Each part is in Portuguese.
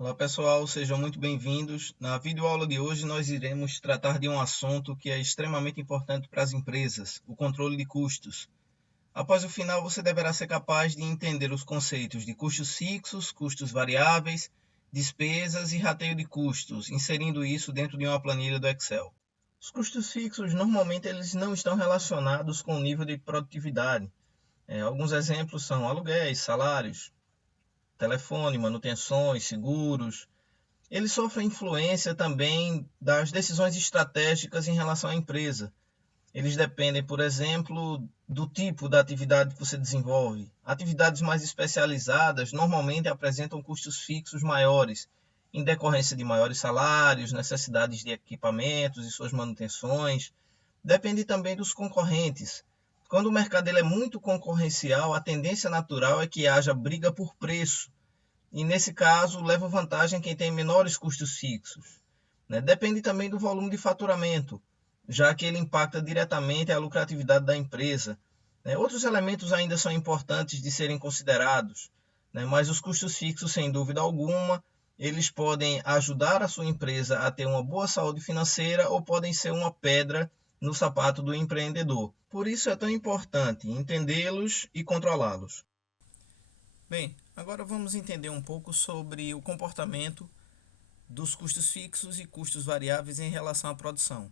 Olá pessoal, sejam muito bem-vindos. Na videoaula de hoje nós iremos tratar de um assunto que é extremamente importante para as empresas, o controle de custos. Após o final você deverá ser capaz de entender os conceitos de custos fixos, custos variáveis, despesas e rateio de custos, inserindo isso dentro de uma planilha do Excel. Os custos fixos normalmente eles não estão relacionados com o nível de produtividade. Alguns exemplos são aluguéis, salários, telefone, manutenções, seguros. Eles sofrem influência também das decisões estratégicas em relação à empresa. Eles dependem, por exemplo, do tipo da atividade que você desenvolve. Atividades mais especializadas normalmente apresentam custos fixos maiores, em decorrência de maiores salários, necessidades de equipamentos e suas manutenções. Depende também dos concorrentes. Quando o mercado ele é muito concorrencial, a tendência natural é que haja briga por preço. E nesse caso, leva vantagem quem tem menores custos fixos. Depende também do volume de faturamento, já que ele impacta diretamente a lucratividade da empresa. Outros elementos ainda são importantes de serem considerados, mas os custos fixos, sem dúvida alguma, eles podem ajudar a sua empresa a ter uma boa saúde financeira ou podem ser uma pedra no sapato do empreendedor. Por isso é tão importante entendê-los e controlá-los. Bem, agora vamos entender um pouco sobre o comportamento dos custos fixos e custos variáveis em relação à produção.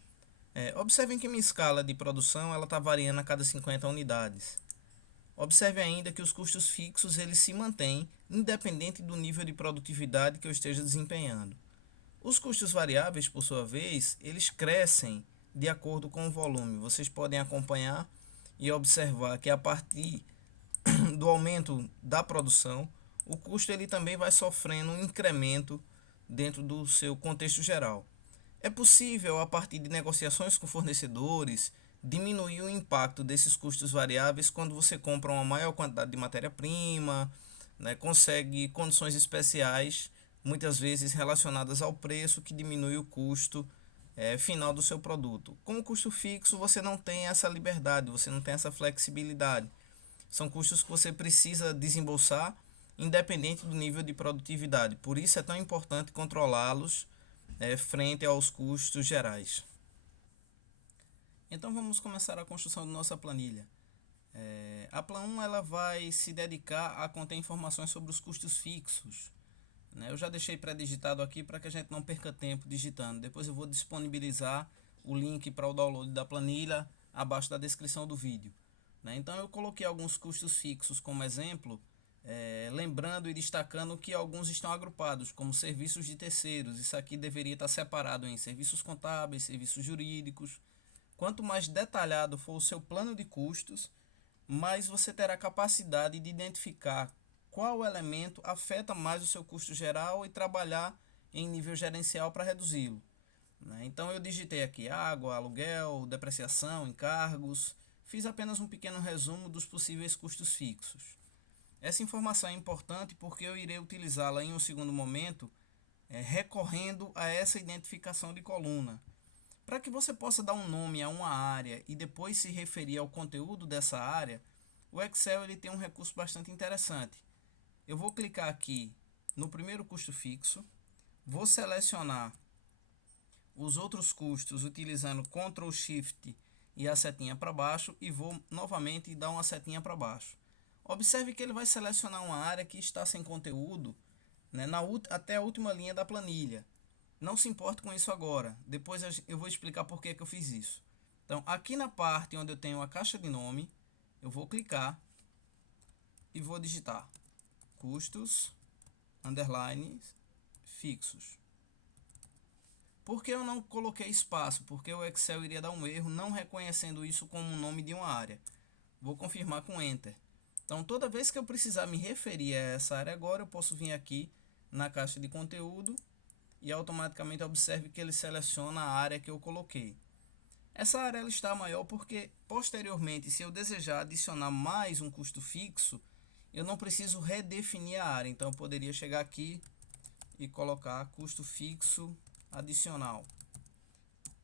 Observem que minha escala de produção está variando a cada 50 unidades. Observe ainda que os custos fixos eles se mantêm independente do nível de produtividade que eu esteja desempenhando. Os custos variáveis, por sua vez, eles crescem de acordo com o volume. Vocês podem acompanhar e observar que a partir do aumento da produção, o custo ele também vai sofrendo um incremento dentro do seu contexto geral. É possível, a partir de negociações com fornecedores, diminuir o impacto desses custos variáveis quando você compra uma maior quantidade de matéria-prima, consegue condições especiais, muitas vezes relacionadas ao preço, que diminui o custo final do seu produto. Com o custo fixo, você não tem essa liberdade, você não tem essa flexibilidade. São custos que você precisa desembolsar, independente do nível de produtividade. Por isso é tão importante controlá-los frente aos custos gerais. Então vamos começar a construção da nossa planilha. A Plan 1 ela vai se dedicar a conter informações sobre os custos fixos. Eu já deixei pré-digitado aqui para que a gente não perca tempo digitando. Depois eu vou disponibilizar o link para o download da planilha abaixo da descrição do vídeo. Então eu coloquei alguns custos fixos como exemplo, lembrando e destacando que alguns estão agrupados como serviços de terceiros. Isso aqui deveria estar separado em serviços contábeis, serviços jurídicos. Quanto mais detalhado for o seu plano de custos, mais você terá capacidade de identificar qual elemento afeta mais o seu custo geral e trabalhar em nível gerencial para reduzi-lo. Então eu digitei aqui água, aluguel, depreciação, encargos. Fiz apenas um pequeno resumo dos possíveis custos fixos. Essa informação é importante porque eu irei utilizá-la em um segundo momento, recorrendo a essa identificação de coluna. Para que você possa dar um nome a uma área e depois se referir ao conteúdo dessa área, o Excel ele tem um recurso bastante interessante. Eu vou clicar aqui no primeiro custo fixo, vou selecionar os outros custos utilizando Ctrl Shift e a setinha para baixo e vou novamente dar uma setinha para baixo. Observe que ele vai selecionar uma área que está sem conteúdo, até a última linha da planilha. Não se importe com isso agora, depois eu vou explicar por que eu fiz isso. Então aqui na parte onde eu tenho a caixa de nome, eu vou clicar e vou digitar custos, underline, fixos. Por que eu não coloquei espaço? Porque o Excel iria dar um erro não reconhecendo isso como o nome de uma área. Vou confirmar com Enter. Então toda vez que eu precisar me referir a essa área agora, eu posso vir aqui na caixa de conteúdo e automaticamente observe que ele seleciona a área que eu coloquei. Essa área ela está maior porque posteriormente, se eu desejar adicionar mais um custo fixo, eu não preciso redefinir a área. Então eu poderia chegar aqui e colocar custo fixo adicional.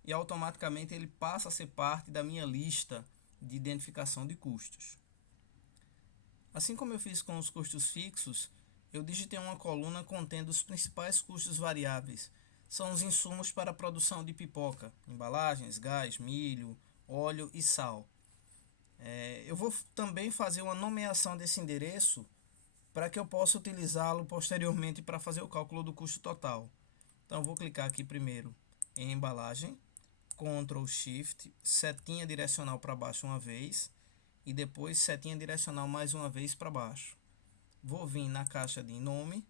E automaticamente ele passa a ser parte da minha lista de identificação de custos. Assim como eu fiz com os custos fixos, eu digitei uma coluna contendo os principais custos variáveis. São os insumos para a produção de pipoca, embalagens, gás, milho, óleo e sal. Eu vou também fazer uma nomeação desse endereço para que eu possa utilizá-lo posteriormente para fazer o cálculo do custo total. Então eu vou clicar aqui primeiro em embalagem, Ctrl Shift, setinha direcional para baixo uma vez e depois setinha direcional mais uma vez para baixo. Vou vir na caixa de nome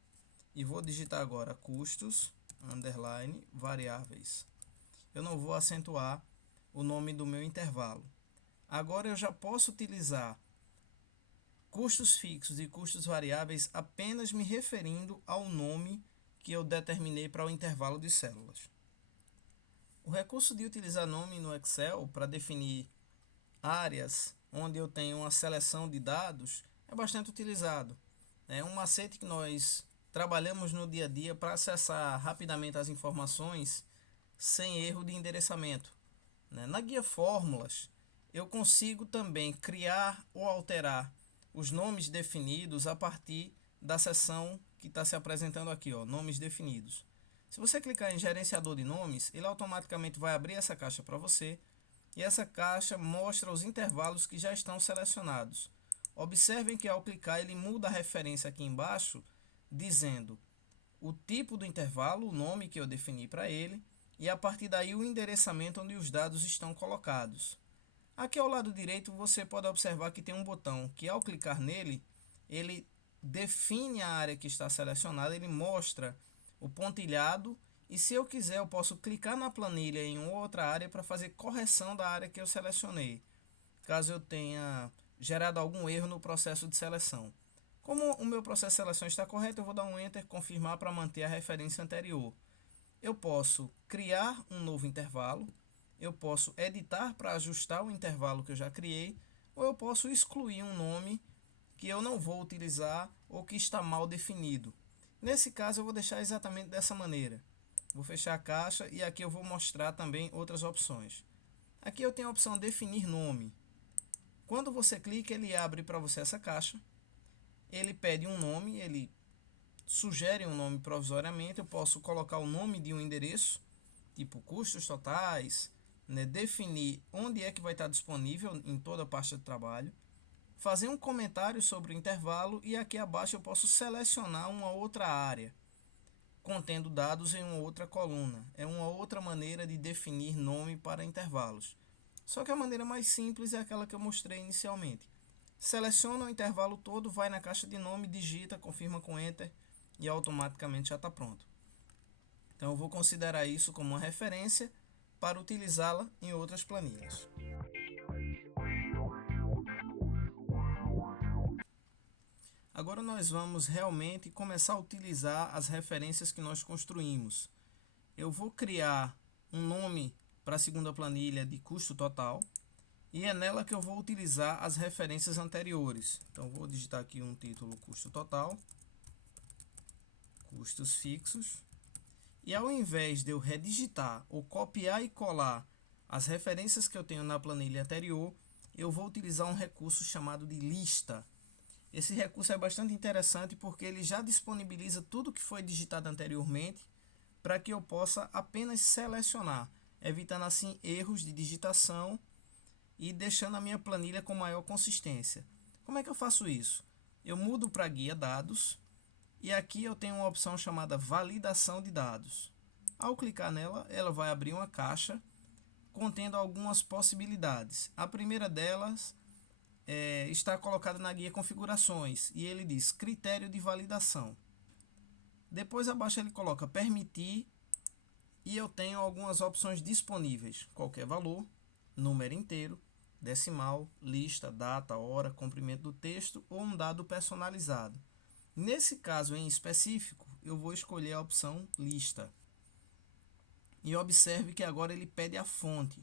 e vou digitar agora custos, underline, variáveis. Eu não vou acentuar o nome do meu intervalo. Agora eu já posso utilizar custos fixos e custos variáveis apenas me referindo ao nome que eu determinei para o intervalo de células. O recurso de utilizar nome no Excel para definir áreas onde eu tenho uma seleção de dados é bastante utilizado. É um macete que nós trabalhamos no dia a dia para acessar rapidamente as informações sem erro de endereçamento. Na guia Fórmulas, eu consigo também criar ou alterar os nomes definidos a partir da seção que está se apresentando aqui, nomes definidos. Se você clicar em gerenciador de nomes, ele automaticamente vai abrir essa caixa para você e essa caixa mostra os intervalos que já estão selecionados. Observem que ao clicar ele muda a referência aqui embaixo, dizendo o tipo do intervalo, o nome que eu defini para ele, e a partir daí o endereçamento onde os dados estão colocados. Aqui ao lado direito você pode observar que tem um botão que ao clicar nele, ele define a área que está selecionada, ele mostra o pontilhado e se eu quiser eu posso clicar na planilha em outra área para fazer correção da área que eu selecionei, caso eu tenha gerado algum erro no processo de seleção. Como o meu processo de seleção está correto, eu vou dar um Enter, confirmar para manter a referência anterior. Eu posso criar um novo intervalo, eu posso editar para ajustar o intervalo que eu já criei, ou eu posso excluir um nome que eu não vou utilizar ou que está mal definido. Nesse caso eu vou deixar exatamente dessa maneira. Vou fechar a caixa e aqui eu vou mostrar também outras opções. Aqui eu tenho a opção definir nome. Quando você clica, ele abre para você essa caixa. Ele pede um nome, ele sugere um nome provisoriamente. Eu posso colocar o nome de um endereço, tipo custos totais, definir onde é que vai estar disponível em toda a pasta de trabalho, fazer um comentário sobre o intervalo e aqui abaixo eu posso selecionar uma outra área contendo dados em uma outra coluna. É uma outra maneira de definir nome para intervalos. Só que a maneira mais simples é aquela que eu mostrei inicialmente. Seleciona o intervalo todo, vai na caixa de nome, digita, confirma com Enter e automaticamente já está pronto. Então eu vou considerar isso como uma referência para utilizá-la em outras planilhas. Agora nós vamos realmente começar a utilizar as referências que nós construímos. Eu vou criar um nome para a segunda planilha de custo total e é nela que eu vou utilizar as referências anteriores. Então vou digitar aqui um título custo total, custos fixos. E ao invés de eu redigitar ou copiar e colar as referências que eu tenho na planilha anterior, eu vou utilizar um recurso chamado de lista. Esse recurso é bastante interessante porque ele já disponibiliza tudo que foi digitado anteriormente para que eu possa apenas selecionar, evitando assim erros de digitação e deixando a minha planilha com maior consistência. Como é que eu faço isso? Eu mudo para guia dados e aqui eu tenho uma opção chamada validação de dados. Ao clicar nela, ela vai abrir uma caixa contendo algumas possibilidades. A primeira delas está colocada na guia configurações e ele diz critério de validação. Depois abaixo ele coloca permitir e eu tenho algumas opções disponíveis, qualquer valor, número inteiro, decimal, lista, data, hora, comprimento do texto ou um dado personalizado. Nesse caso em específico, eu vou escolher a opção lista. E observe que agora ele pede a fonte.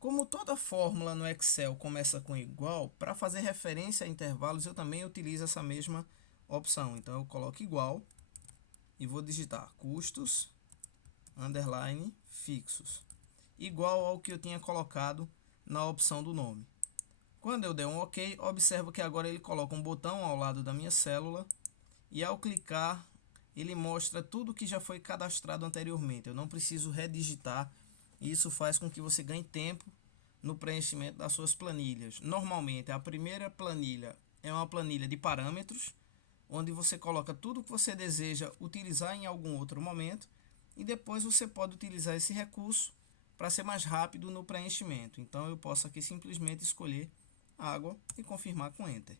Como toda fórmula no Excel começa com igual, para fazer referência a intervalos eu também utilizo essa mesma opção. Então eu coloco igual e vou digitar custos, underline, fixos. Igual ao que eu tinha colocado na opção do nome. Quando eu der um OK, observo que agora ele coloca um botão ao lado da minha célula e ao clicar ele mostra tudo que já foi cadastrado anteriormente. Eu não preciso redigitar e isso faz com que você ganhe tempo no preenchimento das suas planilhas. Normalmente a primeira planilha é uma planilha de parâmetros, onde você coloca tudo que você deseja utilizar em algum outro momento e depois você pode utilizar esse recurso para ser mais rápido no preenchimento. Então eu posso aqui simplesmente escolher água e confirmar com Enter.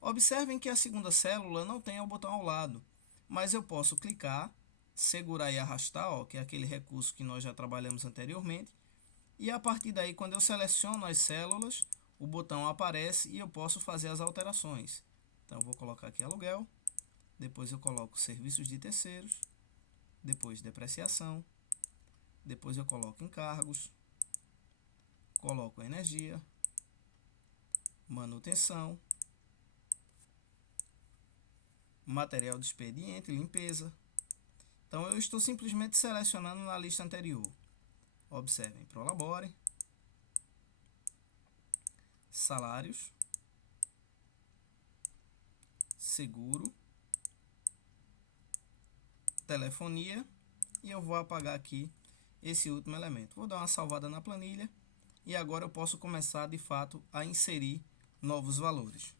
Observem que a segunda célula não tem o botão ao lado, mas eu posso clicar, segurar e arrastar, que é aquele recurso que nós já trabalhamos anteriormente, e a partir daí, quando eu seleciono as células, o botão aparece e eu posso fazer as alterações. Então eu vou colocar aqui aluguel, depois eu coloco serviços de terceiros, depois depreciação, depois eu coloco encargos, coloco energia, manutenção, material de expediente, limpeza. Então eu estou simplesmente selecionando na lista anterior. Observem, Prolabore, salários, seguro, telefonia, e eu vou apagar aqui esse último elemento. Vou dar uma salvada na planilha e agora eu posso começar de fato a inserir novos valores.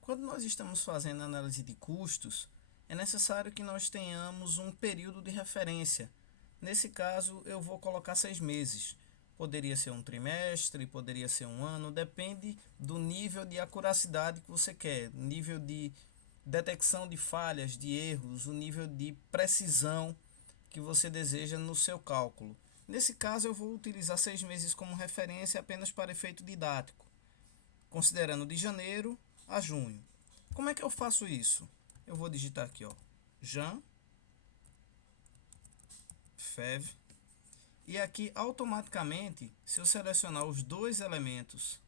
Quando nós estamos fazendo análise de custos, é necessário que nós tenhamos um período de referência. Nesse caso, eu vou colocar 6 meses. Poderia ser um trimestre, poderia ser um ano, depende do nível de acuracidade que você quer, nível de detecção de falhas, de erros, o nível de precisão que você deseja no seu cálculo. Nesse caso, eu vou utilizar 6 meses como referência apenas para efeito didático, considerando de janeiro a junho. Como é que eu faço isso? Eu vou digitar aqui, Jan, Fev, e aqui automaticamente, se eu selecionar os dois elementos,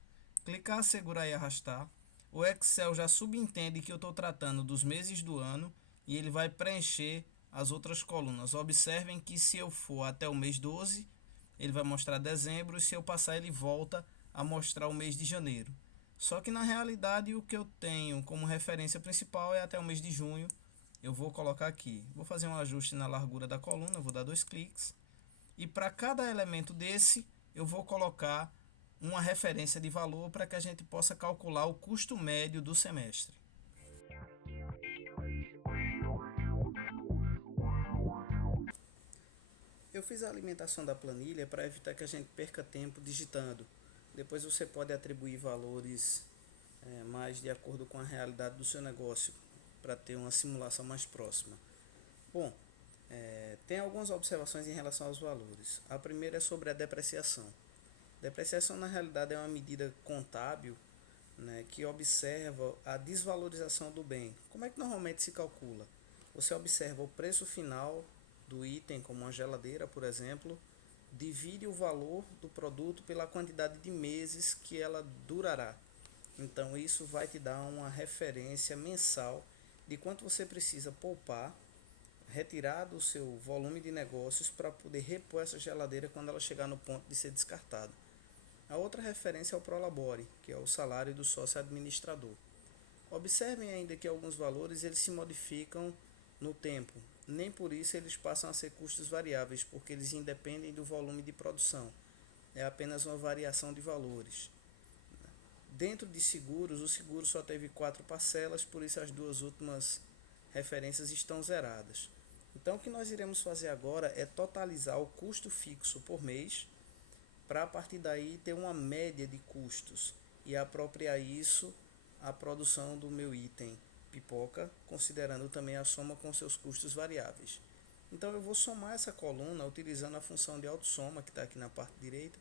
clicar, segurar e arrastar, o Excel já subentende que eu estou tratando dos meses do ano e ele vai preencher as outras colunas. Observem que se eu for até o mês 12, ele vai mostrar dezembro, e se eu passar ele volta a mostrar o mês de janeiro. Só que na realidade o que eu tenho como referência principal é até o mês de junho. Eu vou colocar aqui, vou fazer um ajuste na largura da coluna, vou dar 2 cliques. E para cada elemento desse, eu vou colocar uma referência de valor para que a gente possa calcular o custo médio do semestre. Eu fiz a alimentação da planilha para evitar que a gente perca tempo digitando. Depois você pode atribuir valores mais de acordo com a realidade do seu negócio, para ter uma simulação mais próxima. Bom, tem algumas observações em relação aos valores. A primeira é sobre a depreciação. Depreciação, na realidade, é uma medida contábil, que observa a desvalorização do bem. Como é que normalmente se calcula? Você observa o preço final do item, como uma geladeira, por exemplo, divide o valor do produto pela quantidade de meses que ela durará. Então isso vai te dar uma referência mensal de quanto você precisa poupar, retirar do seu volume de negócios para poder repor essa geladeira quando ela chegar no ponto de ser descartada. A outra referência é o Prolabore, que é o salário do sócio administrador. Observem ainda que alguns valores eles se modificam no tempo. Nem por isso eles passam a ser custos variáveis, porque eles independem do volume de produção. É apenas uma variação de valores. Dentro de seguros, o seguro só teve 4 parcelas, por isso as 2 últimas referências estão zeradas. Então o que nós iremos fazer agora é totalizar o custo fixo por mês, para a partir daí ter uma média de custos e apropriar isso à produção do meu item pipoca, considerando também a soma com seus custos variáveis. Então eu vou somar essa coluna utilizando a função de autossoma que está aqui na parte direita.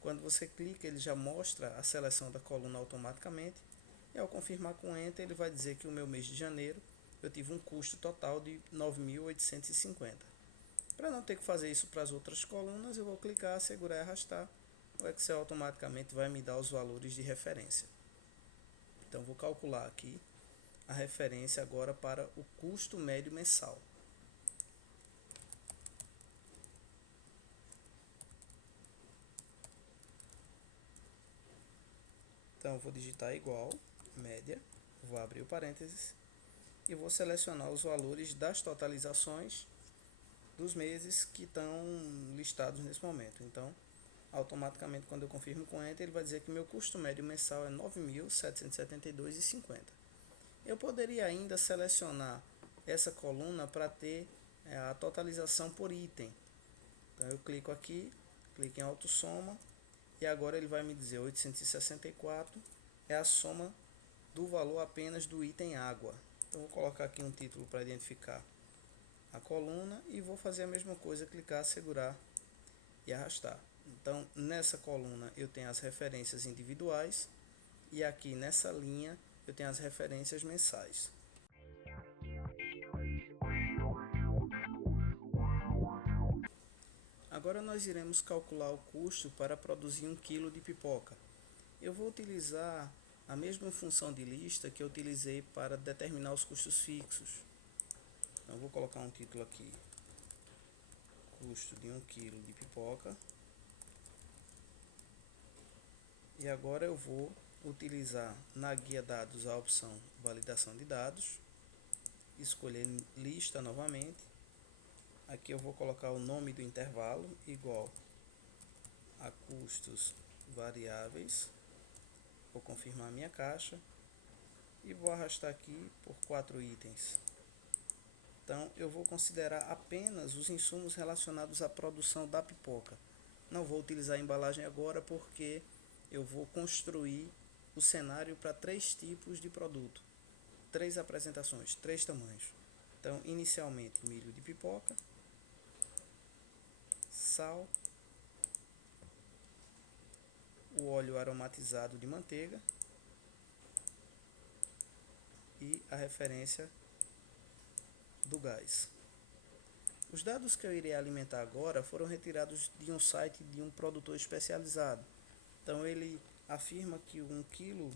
Quando você clica, ele já mostra a seleção da coluna automaticamente, e ao confirmar com Enter ele vai dizer que o meu mês de janeiro eu tive um custo total de 9.850. Para não ter que fazer isso para as outras colunas, eu vou clicar, segurar e arrastar. O Excel automaticamente vai me dar os valores de referência. Então vou calcular aqui a referência agora para o custo médio mensal. Então eu vou digitar igual, média, vou abrir o parênteses e vou selecionar os valores das totalizações dos meses que estão listados nesse momento. Então, automaticamente, quando eu confirmo com Enter, ele vai dizer que meu custo médio mensal é R$ 9.772,50. Eu poderia ainda selecionar essa coluna para ter a totalização por item. Então, eu clico aqui, clico em autossoma e agora ele vai me dizer 864 é a soma do valor apenas do item água. Então, vou colocar aqui um título para identificar a coluna e vou fazer a mesma coisa, clicar, segurar e arrastar. Então, nessa coluna eu tenho as referências individuais e aqui nessa linha eu tenho as referências mensais. Agora nós iremos calcular o custo para produzir 1 kg de pipoca. Eu vou utilizar a mesma função de lista que eu utilizei para determinar os custos fixos. Então, vou colocar um título aqui, custo de 1 kg de pipoca. E agora eu vou utilizar na guia dados a opção validação de dados, escolher lista novamente. Aqui eu vou colocar o nome do intervalo igual a custos variáveis. Vou confirmar minha caixa e vou arrastar aqui por 4 itens. Então eu vou considerar apenas os insumos relacionados à produção da pipoca. Não vou utilizar a embalagem agora porque eu vou construir o cenário para 3 tipos de produto, 3 apresentações, 3 tamanhos. Então, inicialmente, milho de pipoca, sal, o óleo aromatizado de manteiga e a referência do gás. Os dados que eu irei alimentar agora foram retirados de um site de um produtor especializado. Então ele afirma que 1 kg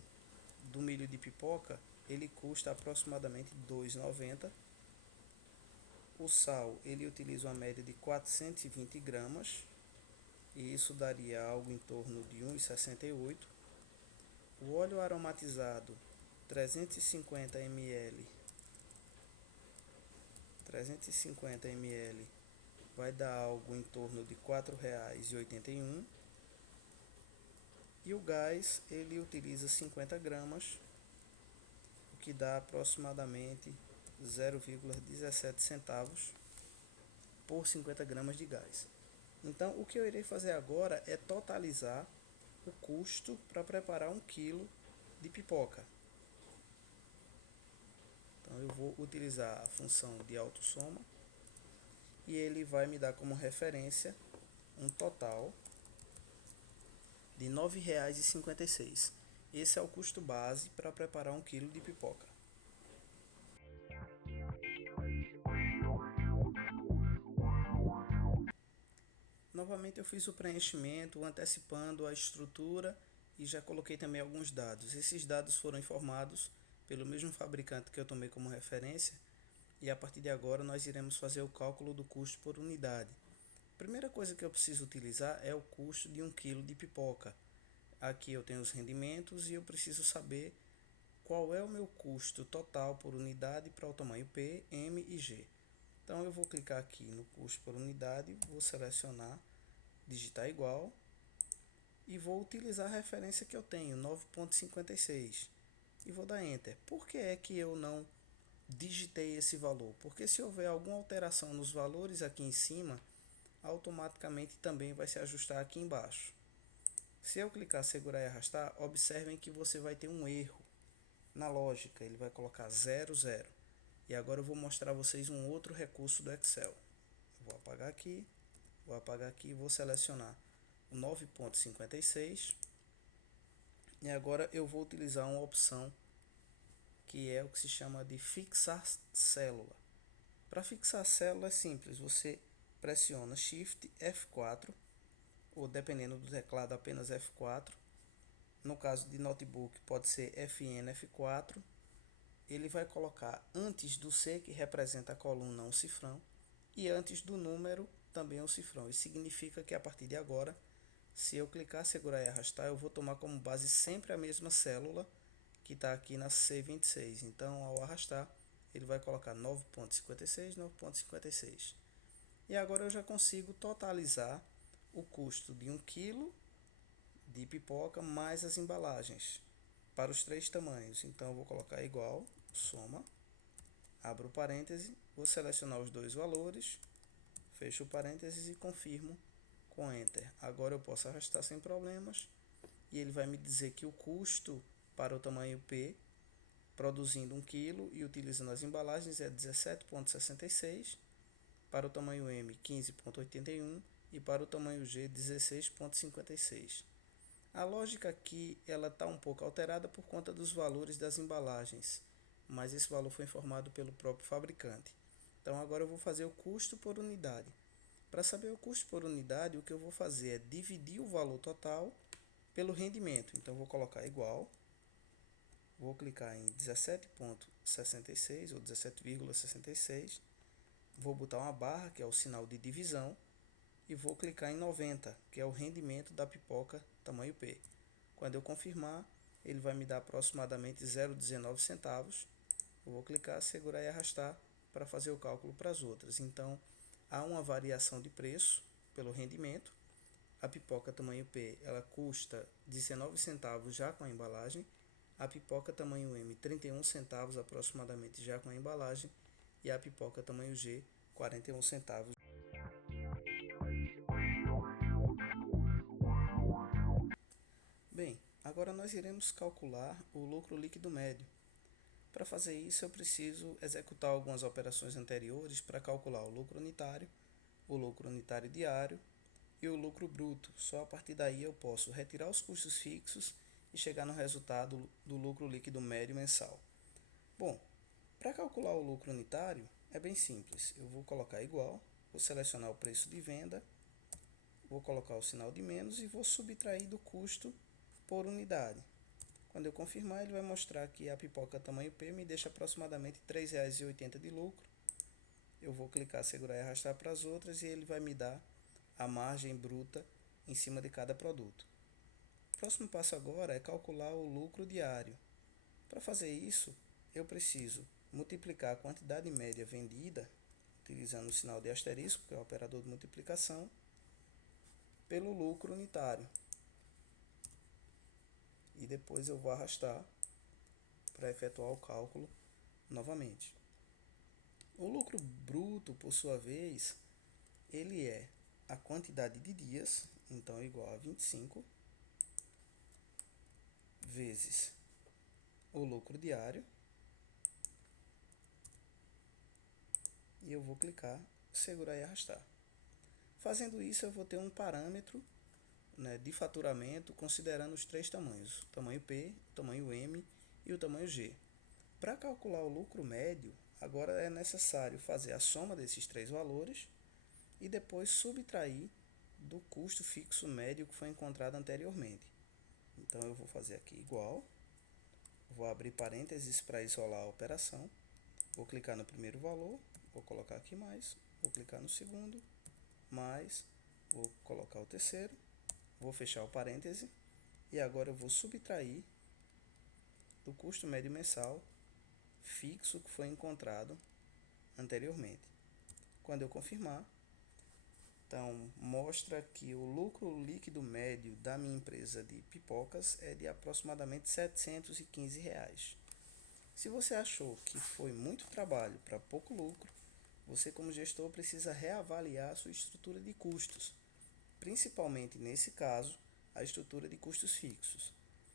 do milho de pipoca ele custa aproximadamente R$ 2,90. O sal ele utiliza uma média de 420 gramas e isso daria algo em torno de 1,68. O óleo aromatizado 350 ml vai dar algo em torno de R$ 4,81. E o gás ele utiliza 50 gramas, o que dá aproximadamente 0,17 centavos por 50 gramas de gás. Então, o que eu irei fazer agora é totalizar o custo para preparar 1 kg de pipoca. Então, eu vou utilizar a função de autossoma e ele vai me dar como referência um total de R$ 9,56. Esse é o custo base para preparar 1 kg de pipoca. Novamente eu fiz o preenchimento antecipando a estrutura e já coloquei também alguns dados. Esses dados foram informados pelo mesmo fabricante que eu tomei como referência e a partir de agora nós iremos fazer o cálculo do custo por unidade. A primeira coisa que eu preciso utilizar é o custo de 1 kg de pipoca. Aqui eu tenho os rendimentos e eu preciso saber qual é o meu custo total por unidade para o tamanho P, M e G. Então eu vou clicar aqui no custo por unidade, vou selecionar, digitar igual e vou utilizar a referência que eu tenho, 9,56 e vou dar Enter. Por que é que eu não digitei esse valor? Porque se houver alguma alteração nos valores aqui em cima, automaticamente também vai se ajustar aqui embaixo. Se eu clicar, segurar e arrastar, observem que você vai ter um erro na lógica, ele vai colocar 00. E agora eu vou mostrar a vocês um outro recurso do Excel. Vou apagar aqui e vou selecionar o 9,56 e agora eu vou utilizar uma opção que é o que se chama de fixar célula. Para fixar a célula é simples, você pressiona Shift F4 ou dependendo do teclado apenas F4. No caso de notebook pode ser FN F4. Ele vai colocar antes do C, que representa a coluna, um cifrão, e antes do número também um cifrão. Isso significa que a partir de agora Se eu clicar, segurar e arrastar, eu vou tomar como base sempre a mesma célula que está aqui na C26. Então, ao arrastar, ele vai colocar 9,56, 9,56. E agora eu já consigo totalizar o custo de 1 kg de pipoca mais as embalagens para os três tamanhos. Então, eu vou colocar igual, soma, abro o parêntese, vou selecionar os dois valores, fecho o parênteses e confirmo com Enter. Agora eu posso arrastar sem problemas e ele vai me dizer que o custo para o tamanho P, produzindo 1 kg e utilizando as embalagens, é 17,66, para o tamanho M 15,81 e para o tamanho G 16,56. A lógica aqui ela está um pouco alterada por conta dos valores das embalagens, mas esse valor foi informado pelo próprio fabricante. Então agora eu vou fazer o custo por unidade. Para saber o custo por unidade, o que eu vou fazer é dividir o valor total pelo rendimento. Então vou colocar igual, vou clicar em 17,66 ou 17,66, vou botar uma barra, que é o sinal de divisão, e vou clicar em 90, que é o rendimento da pipoca tamanho P. Quando eu confirmar, ele vai me dar aproximadamente 0,19 centavos. Eu vou clicar, segurar e arrastar para fazer o cálculo para as outras. Então, há uma variação de preço pelo rendimento. A pipoca tamanho P, ela custa 19 centavos já com a embalagem. A pipoca tamanho M, 31 centavos aproximadamente já com a embalagem. E a pipoca tamanho G, 41 centavos. Bem, agora nós iremos calcular o lucro líquido médio. Para fazer isso, eu preciso executar algumas operações anteriores para calcular o lucro unitário diário e o lucro bruto. Só a partir daí eu posso retirar os custos fixos e chegar no resultado do lucro líquido médio mensal. Bom, para calcular o lucro unitário é bem simples. Eu vou colocar igual, vou selecionar o preço de venda, vou colocar o sinal de menos e vou subtrair do custo por unidade. Quando eu confirmar, ele vai mostrar que a pipoca tamanho P me deixa aproximadamente R$ 3,80 de lucro. Eu vou clicar, segurar e arrastar para as outras e ele vai me dar a margem bruta em cima de cada produto. O próximo passo agora é calcular o lucro diário. Para fazer isso, eu preciso multiplicar a quantidade média vendida, utilizando o sinal de asterisco, que é o operador de multiplicação, pelo lucro unitário. E depois eu vou arrastar para efetuar o cálculo novamente. O lucro bruto, por sua vez, ele é a quantidade de dias, então igual a 25, vezes o lucro diário, e eu vou clicar, segurar e arrastar. Fazendo isso, eu vou ter um parâmetro, né, de faturamento considerando os três tamanhos, o tamanho P, o tamanho M e o tamanho G. Para calcular o lucro médio, agora é necessário fazer a soma desses três valores e depois subtrair do custo fixo médio que foi encontrado anteriormente. Então eu vou fazer aqui igual, vou abrir parênteses para isolar a operação, vou clicar no primeiro valor, vou colocar aqui mais, vou clicar no segundo, mais, vou colocar o terceiro, vou fechar o parêntese e agora eu vou subtrair do custo médio mensal fixo que foi encontrado anteriormente. Quando eu confirmar, então mostra que o lucro líquido médio da minha empresa de pipocas é de aproximadamente R$ 715. Se você achou que foi muito trabalho para pouco lucro, você como gestor precisa reavaliar a sua estrutura de custos, principalmente nesse caso, a estrutura de custos fixos.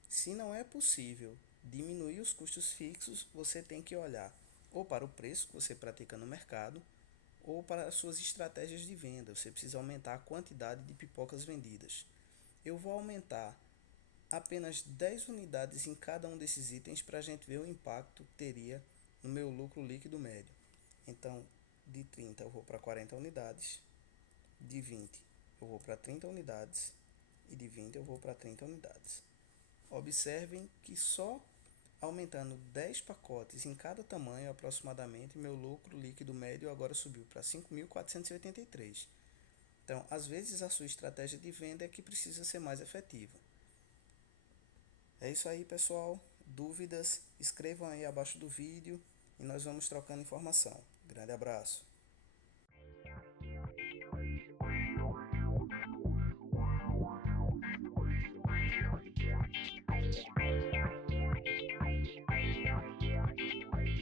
Se não é possível diminuir os custos fixos, você tem que olhar ou para o preço que você pratica no mercado, ou para as suas estratégias de venda. Você precisa aumentar a quantidade de pipocas vendidas. Eu vou aumentar apenas 10 unidades em cada um desses itens para a gente ver o impacto que teria no meu lucro líquido médio. Então, de 30 eu vou para 40 unidades, de 20 eu vou para 30 unidades e de 20 eu vou para 30 unidades. Observem que só aumentando 10 pacotes em cada tamanho aproximadamente, meu lucro líquido médio agora subiu para 5.483. Então, às vezes a sua estratégia de venda é que precisa ser mais efetiva. É isso aí, pessoal. Dúvidas, escrevam aí abaixo do vídeo e nós vamos trocando informação. Grande abraço.